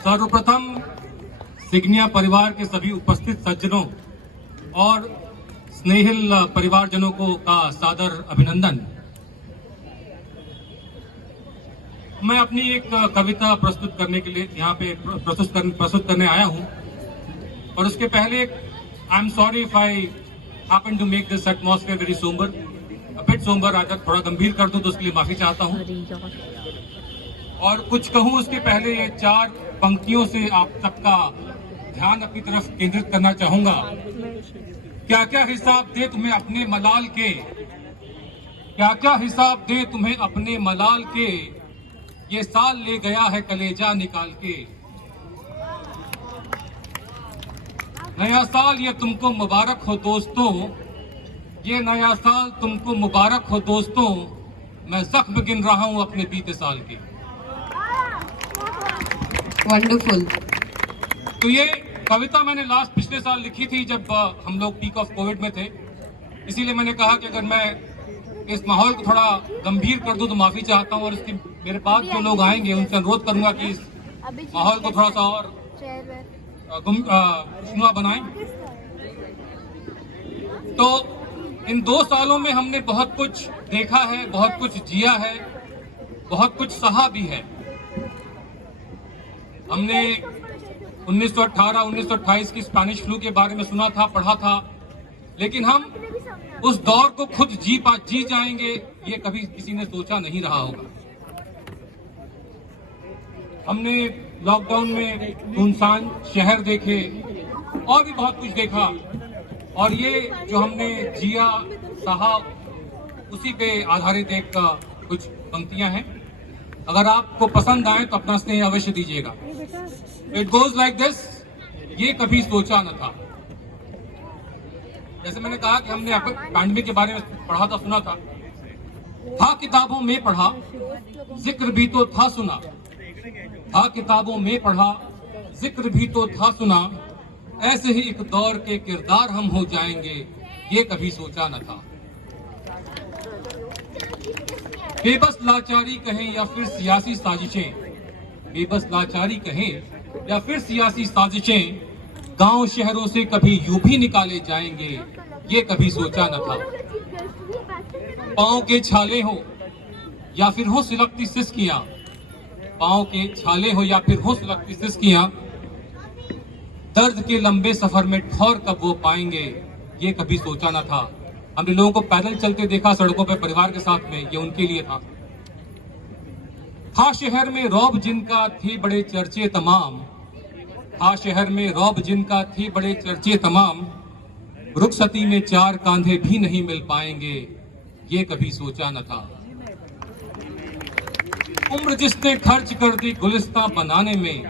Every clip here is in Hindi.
सर्वप्रथम सिग्निया परिवार के सभी उपस्थित सज्जनों और स्नेहिल परिवारजनों को का सादर अभिनंदन। मैं अपनी एक कविता प्रस्तुत करने के लिए यहाँ पे प्रस्तुत करने आया हूँ, और उसके पहले I am sorry if I happen to make this atmosphere very sober, bit sober. आज थोड़ा गंभीर कर दूं तो उसके लिए माफी चाहता हूँ। और कुछ कहूँ उसके पहले ये 4 पंक्तियों से आप सबका ध्यान अपनी तरफ केंद्रित करना चाहूंगा। क्या क्या हिसाब दे तुम्हें अपने मलाल के, क्या क्या हिसाब दे तुम्हें अपने मलाल के, ये साल ले गया है कलेजा निकाल के। नया साल ये तुमको मुबारक हो दोस्तों, ये नया साल तुमको मुबारक हो दोस्तों, मैं जख्म गिन रहा हूं अपने बीते साल के। वंडरफुल। तो ये कविता मैंने पिछले साल लिखी थी जब हम लोग पीक ऑफ कोविड में थे, इसीलिए मैंने कहा कि अगर मैं इस माहौल को थोड़ा गंभीर कर दूं तो माफी चाहता हूं, और इसकी मेरे पास जो लोग आएंगे उनसे अनुरोध करूंगा कि इस माहौल को थोड़ा सा और खुशनुमा बनाएं। तो इन 2 सालों में हमने बहुत कुछ देखा है, बहुत कुछ जिया है, बहुत कुछ सहा भी है। हमने 1918-1928 की स्पेनिश फ्लू के बारे में सुना था, पढ़ा था, लेकिन हम उस दौर को खुद जी जाएंगे ये कभी किसी ने सोचा नहीं रहा होगा। हमने लॉकडाउन में सुनसान शहर देखे और भी बहुत कुछ देखा, और ये जो हमने जिया सहा उसी पे आधारित एक कुछ पंक्तियां हैं। अगर आपको पसंद आए तो अपना स्नेह अवश्य दीजिएगा। It goes like this. ये कभी सोचा न था। जैसे मैंने कहा कि हमने पैंडेमिक के बारे में पढ़ा था, सुना था किताबों में पढ़ा, जिक्र भी तो था सुना, था किताबों में पढ़ा, जिक्र भी तो था सुना, ऐसे ही एक दौर के किरदार हम हो जाएंगे, ये कभी सोचा न था। बेबस लाचारी कहें या फिर सियासी साजिशें, बेबस लाचारी कहें या फिर सियासी साजिशें, गांव शहरों से कभी यूं भी निकाले जाएंगे, ये कभी सोचा न था। पांव के छाले हो या फिर हो सिलकती सिसकियां, पांव के छाले हो या फिर हो सिलकती सिसकियां, दर्द के लंबे सफर में ठौर कब वो पाएंगे, ये कभी सोचा न था। हमने लोगों को पैदल चलते देखा सड़कों पर परिवार के साथ में, ये उनके लिए था। शहर में रौब जिनका थी बड़े चर्चे तमाम, था शहर में रौब जिनका थी बड़े चर्चे तमाम, रुखसती में 4 कांधे भी नहीं मिल पाएंगे, ये कभी सोचा न था। उम्र जिसने खर्च कर दी गुलिस्तां बनाने में,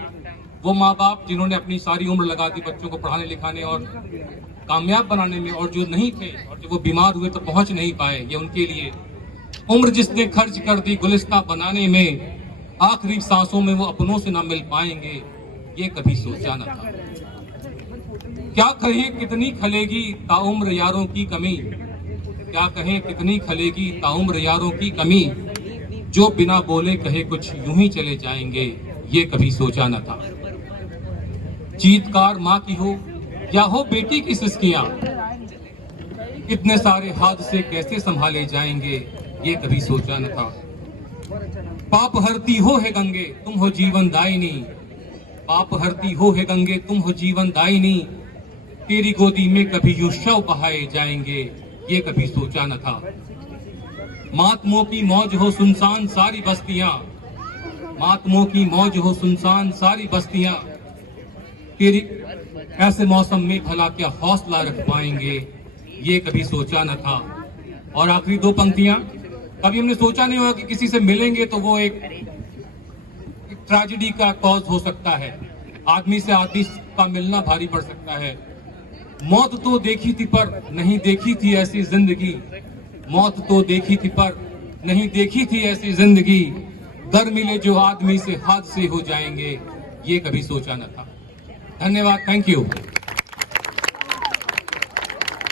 वो माँ बाप जिन्होंने अपनी सारी उम्र लगा दी बच्चों को पढ़ाने लिखाने और कामयाब बनाने में, और जो नहीं थे और जो वो बीमार हुए तो पहुंच नहीं पाए, ये उनके लिए। उम्र जिसने खर्च कर दी गुलिस्तां बनाने में, आखिरी सांसों में वो अपनों से ना मिल पाएंगे, ये कभी सोचा न था। क्या कहें कितनी खलेगी ताउम्र यारों की कमी, क्या कहें कितनी खलेगी ताउम्र यारों की कमी, जो बिना बोले कहे कुछ यूं ही चले जाएंगे, ये कभी सोचा न था। चीतकार माँ की हो या हो बेटी की सिसकियां, इतने सारे हादसे कैसे संभाले जाएंगे, ये कभी सोचा न था। पाप हरती हो है गंगे तुम हो जीवन दायिनी, पाप हरती हो है गंगे तुम हो जीवन दायिनी, तेरी गोदी में कभी यूं शव बहाए जाएंगे, ये कभी सोचा न था। मातमों की मौज हो सुनसान सारी बस्तियां, मातमों की मौज हो सुनसान सारी बस्तियां, तेरी ऐसे मौसम में भला क्या हौसला रख पाएंगे, ये कभी सोचा न था। और आखिरी 2 पंक्तियां, कभी हमने सोचा नहीं होगा कि किसी से मिलेंगे तो वो एक ट्रेजेडी का कॉज हो सकता है। आदमी से आदमी का मिलना भारी पड़ सकता है। मौत तो देखी थी पर नहीं देखी थी ऐसी जिंदगी, मौत तो देखी थी पर नहीं देखी थी ऐसी जिंदगी, दर मिले जो आदमी से हादसे हो जाएंगे, ये कभी सोचा न था। धन्यवाद। Thank you.